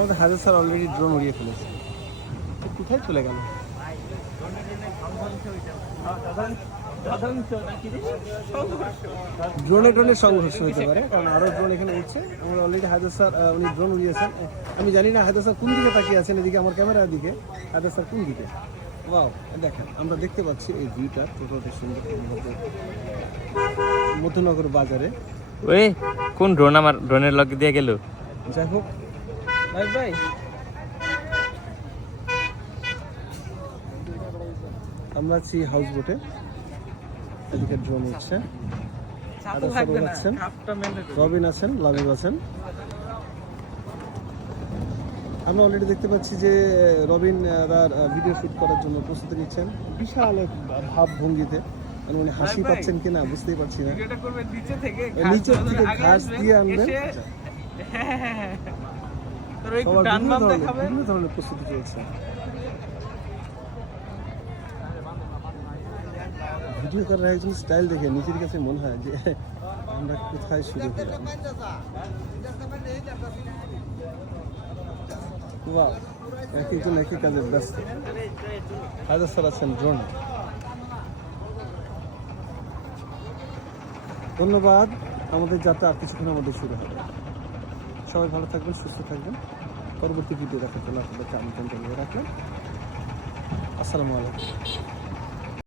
আমাদের হাজার sir already drone উড়িয়ে ফেলেছে। কোথায় চলে গেল? ড্রোনের সংঘর্ষ হতে পারে, কারণ আরও ড্রোন এখানে উঠছে। আমরা অলরেডি হায়দার স্যার উনি ড্রোন উড়িয়েছেন। আমি জানি না হায়দার স্যার কোন দিকে তাকিয়ে আছেন, এদিকে আমার ক্যামেরার দিকে, হায়দার স্যার কোন দিকে। ওয়াও, দেখেন আমরা দেখতে পাচ্ছি এই ভিউটা কতটা সুন্দর। মধ্যনগর বাজারে ওই কোন ড্রোন আমার ড্রোনের লক দিয়ে গেল। যাই হোক ভাই আমরা আছি হাউস বোটে, এদিকে ড্রোন উঠছে, রবিন আছেন, লাবিব আছেন। আমরা অলরেডি দেখতে পাচ্ছি যে রবিন ভিডিও শুট করার জন্য প্রস্তুতি নিচ্ছেন বিশাল এক ভাব ভঙ্গিতে। উনি হাসি পাচ্ছেন কিনা বুঝতেই পারছি না। নিচের থেকে ঘাস দিয়ে আনবেন, বিভিন্ন ধরনের প্রস্তুতি চলছে। ভিডিও করার একজন স্টাইল দেখে নিজের কাছে মনে হয় যে আমরা কোথায় শুরু করলাম। এক একজন একই কাজে ব্যস্ত। হায়দার স্যার আছেন ড্রোন। ধন্যবাদ। আমাদের যাত্রা আর কিছুক্ষণের মধ্যে শুরু হবে। সবাই ভালো থাকবেন, সুস্থ থাকবেন। পরবর্তী ভিডিও দেখার জন্য আপনাদেরকে আমন্ত্রণ জানিয়ে রাখলাম। আসসালামু আলাইকুম।